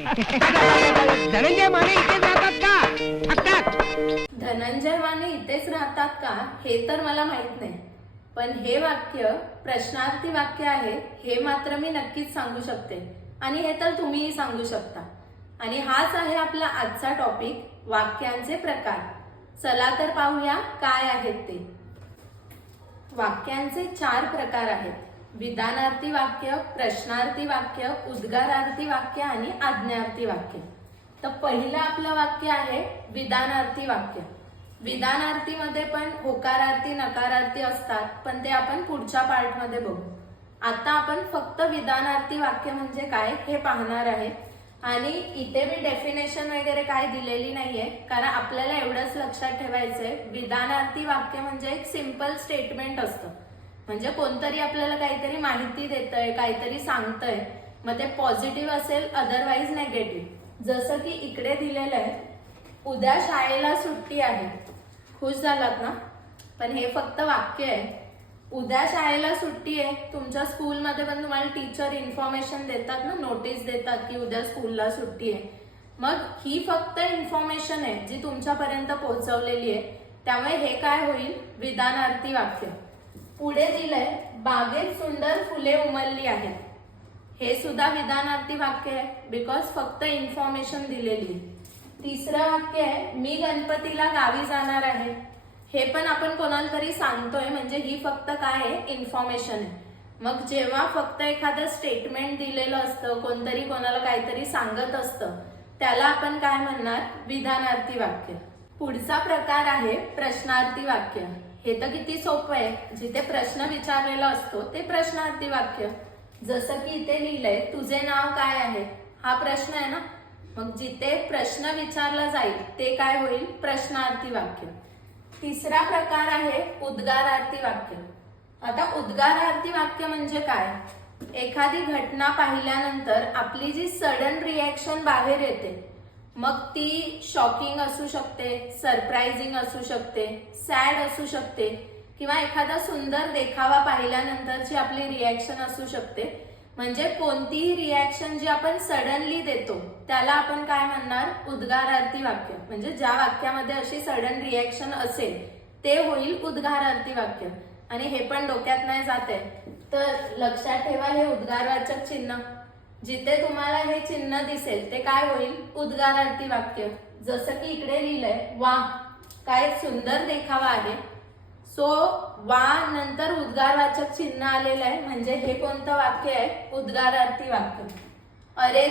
धनंजय माने इथेच राहतात का? धनंजय माने इथेच राहतात का? हे तर मला माहीत नाही. पण हे वाक्य प्रश्नार्थी वाक्य आहे हे मात्र मी नक्कीच सांगू शकते. आणि हे तर तुम्हीही सांगू शकता. आणि हाच आहे आपला आजचा टॉपिक वाक्यांचे प्रकार. चला तर पाहूया काय आहेत ते. वाक्यांचे चार प्रकार आहेत. विधानार्थी वाक्य प्रश्नार्थी वाक्य उद्गारार्थी वाक्य आणि आज्ञार्थी वाक्य. तर पहिलं आपलं वाक्य आहे विधानार्थी वाक्य. विधानार्थीमध्ये पण होकारार्थी नकारार्थी असतात पण ते आपण पुढच्या पार्टमध्ये बघू. आता आपण फक्त विधानार्थी वाक्य म्हणजे काय हे पाहणार आहे. आणि इथे मी डेफिनेशन वगैरे काय दिलेली नाहीये कारण आपल्याला एवढंच लक्षात ठेवायचंय. विधानार्थी वाक्य म्हणजे एक सिंपल स्टेटमेंट असतं. म्हणजे कोणतरी आपल्याला काहीतरी माहिती देतंय काहीतरी सांगतंय. मग ते पॉझिटिव्ह असेल अदरवाईज नेगेटिव्ह जसं की इकडे दिलेलं आहे उद्या शाळेला सुट्टी आहे. खुश झालात ना? पण हे फक्त वाक्य आहे. उद्या शाळेला सुट्टी आहे तुमच्या स्कूलमध्ये पण तुम्हाला टीचर इन्फॉर्मेशन देतात ना नोटीस देतात की उद्या स्कूलला सुट्टी आहे. मग ही फक्त इन्फॉर्मेशन आहे जी तुमच्यापर्यंत पोहोचवलेली आहे. त्यामुळे हे काय होईल? विधानार्थी वाक्य. पुढे दिलंय बागेत सुंदर फुले उमलली आहेत. हे सुद्धा विधानार्थी वाक्य आहे बिकॉज फक्त इन्फॉर्मेशन दिलेली आहे. तिसरं वाक्य आहे मी गणपतीला गावी जाणार आहे. हे पण आपण कोणाला तरी सांगतोय म्हणजे ही फक्त काय आहे? इन्फॉर्मेशन आहे. मग जेव्हा फक्त एखादं स्टेटमेंट दिलेलं असतं कोणतरी कोणाला काहीतरी सांगत असतं त्याला आपण काय म्हणणार? विधानार्थी वाक्य. पुढचा प्रकार आहे प्रश्नार्थी वाक्य. हे तर किती सोपं आहे. जिथे प्रश्न विचारलेला असतो ते प्रश्नार्थी वाक्य. जसं की इथे लिहिलंय तुझे नाव काय आहे? हा प्रश्न आहे ना? मग जिथे प्रश्न विचारला जाईल ते काय होईल? प्रश्नार्थी वाक्य. तिसरा प्रकार आहे उद्गारार्थी वाक्य. आता उद्गारार्थी वाक्य म्हणजे काय? एखादी घटना पाहिल्यानंतर आपली जी सडन रिॲक्शन बाहेर येते मग ती शॉकिंग असू शकते सरप्राइझिंग असू शकते सॅड असू शकते किंवा एखादा सुंदर देखावा पाहिल्यानंतरची आपली रिॲक्शन असू शकते. म्हणजे कोणतीही रिॲक्शन जी आपण सडनली देतो त्याला आपण काय म्हणणार? उद्गारार्थी वाक्य. म्हणजे ज्या वाक्यामध्ये अशी सडन रिॲक्शन असेल ते होईल उद्गारार्थी वाक्य. आणि हे पण डोक्यात नाही जाते. तर लक्षात ठेवा हे उद्गारवाचक चिन्ह. जिथे तुम्हाला हे चिन्ह दिसेल ते काय होईल? उद्गारार्थी वाक्य. जसं की इकडे लिहिलंय वा. काय सुंदर देखावा आहे. सो वा नंतर उद्गारवाचक चिन्ह आलेलं आहे. म्हणजे हे कोणतं वाक्य आहे? उद्गारार्थी वाक्य. अरे रे.